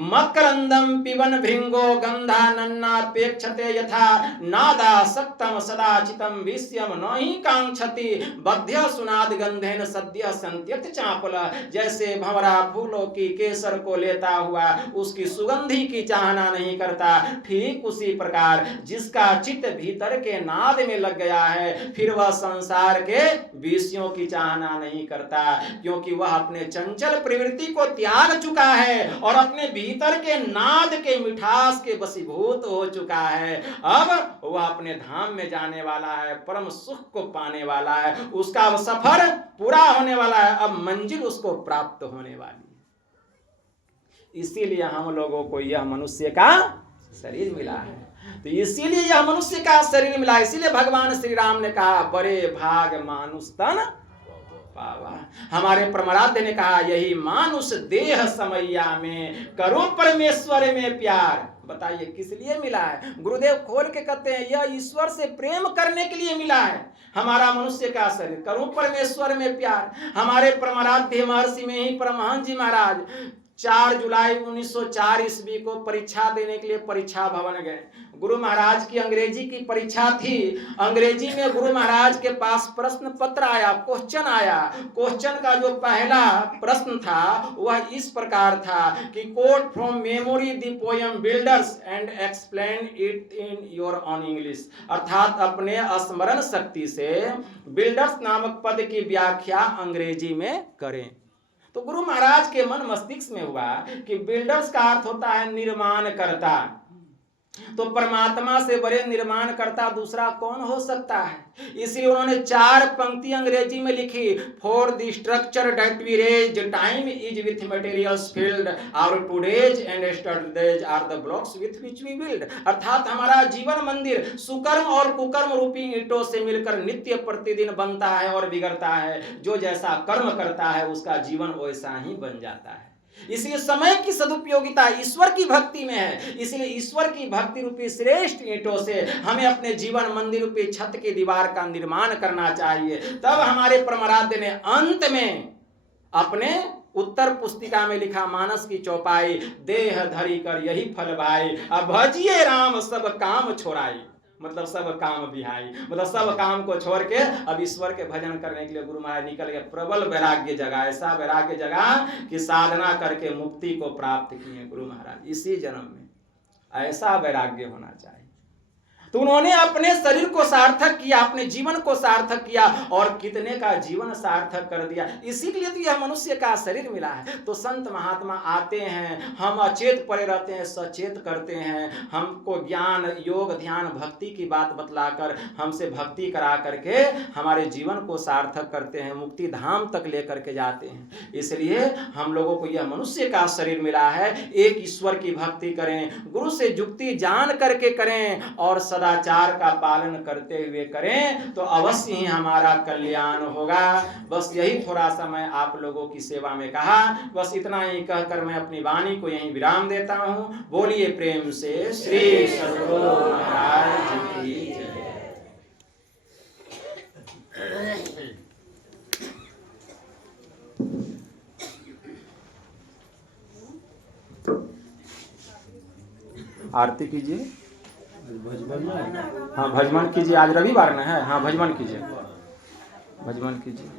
मकरंदम पिबन भृंगो गंधा नन्नापेक्षते यथा नादा सक्तम सदाचितम विश्यम नहि कांक्षति बध्य सुनाद गंधेन सद्य संत्यक्त चापल। जैसे भंवरा फूलों की केसर को लेता हुआ उसकी सुगंधी की चाहना नहीं करता, ठीक उसी प्रकार जिसका चित्त भीतर के नाद में लग गया है, फिर वह संसार के विषयों की चाहना नहीं करता, क्योंकि वह अपने चंचल प्रवृत्ति को त्याग चुका है और अपने भीतर के नाद के मिठास के वशीभूत हो चुका है। अब वह अपने धाम में जाने वाला है, परम सुख को पाने वाला है, उसका सफर पूरा होने वाला है, अब मंजिल उसको प्राप्त होने वाली है। इसीलिए हम लोगों को यह मनुष्य का शरीर मिला है। तो इसीलिए यह मनुष्य का शरीर मिला, इसीलिए भगवान श्री राम ने कहा बड़े भाग मानुष तन पावा। हमारे परमाराध्य ने कहा यही मानुष देह समैया में करो परमेश्वर में प्यार। बताइए किस लिए मिला है? गुरुदेव खोल के कहते हैं यह ईश्वर से प्रेम करने के लिए मिला है हमारा मनुष्य का शरीर, करूं परमेश्वर में प्यार। हमारे परमाराध्य महर्षि में ही परमहंस जी महाराज 4 जुलाई 1904 ईस्वी को परीक्षा देने के लिए परीक्षा भवन गए। गुरु महाराज की अंग्रेजी की परीक्षा थी। अंग्रेजी में गुरु महाराज के पास प्रश्न पत्र आया, क्वेश्चन आया। क्वेश्चन का जो पहला प्रश्न था वह इस प्रकार था कि quote from memory the poem builders and explain it in your on English, अर्थात अपने स्मरण शक्ति से बिल्डर्स नामक पद की व्याख्या अंग्रेजी में करें। तो गुरु महाराज के मन मस्तिष्क में हुआ कि बिल्डर्स का अर्थ होता है निर्माण करता, तो परमात्मा से बड़े निर्माण करता दूसरा कौन हो सकता है। इसलिए उन्होंने 4 पंक्ति अंग्रेजी में लिखी, for the structure that we raise time is with materials filled, our today's and yesterdays are the blocks with which we build. अर्थात हमारा जीवन मंदिर सुकर्म और कुकर्म रूपी ईंटों से मिलकर नित्य प्रतिदिन बनता है और बिगड़ता है। जो जैसा कर्म करता है उसका जीवन वैसा ही बन जाता है। इसलिए समय की सदुपयोगिता ईश्वर की भक्ति में है। इसलिए ईश्वर की भक्ति रूपी श्रेष्ठ ईंटों से हमें अपने जीवन मंदिर रूपी छत की दीवार का निर्माण करना चाहिए। तब हमारे परमाराध्य ने अंत में अपने उत्तर पुस्तिका में लिखा, मानस की चौपाई, देह धरी कर यही फल भाई, अब भजिए राम सब काम छोड़ाई। मतलब सब काम बिहाई, मतलब सब काम को छोड़ के अब ईश्वर के भजन करने के लिए गुरु महाराज निकल गए। प्रबल वैराग्य जगा, ऐसा वैराग्य जगा कि साधना करके मुक्ति को प्राप्त किए गुरु महाराज इसी जन्म में। ऐसा वैराग्य होना चाहिए। तो उन्होंने अपने शरीर को सार्थक किया, अपने जीवन को सार्थक किया और कितने का जीवन सार्थक कर दिया। इसी के लिए तो यह मनुष्य का शरीर मिला है। तो संत महात्मा आते हैं, हम अचेत पड़े रहते हैं, सचेत करते हैं, हमको ज्ञान योग ध्यान भक्ति की बात बतलाकर हमसे भक्ति करा करके हमारे जीवन को सार्थक करते हैं, मुक्ति धाम तक लेकर के जाते हैं। इसलिए हम लोगों को यह मनुष्य का शरीर मिला है। एक ईश्वर की भक्ति करें, गुरु से जुक्ति जान करके करें और सदाचार का पालन करते हुए करें तो अवश्य ही हमारा कल्याण होगा। बस यही थोड़ा सा मैं आप लोगों की सेवा में कहा, बस इतना ही कहकर मैं अपनी वाणी को यहीं विराम देता हूं। बोलिए प्रेम से श्री सद्गुरु महाराज जी की जय। आरती कीजिए। हाँ भजमन कीजिए, आज रविवार न है। हाँ भजमन कीजिए, भजमन कीजिए।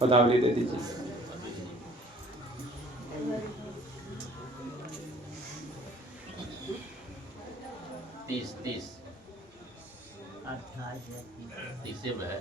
पदावली दे दीजिए। तीस 30 में है।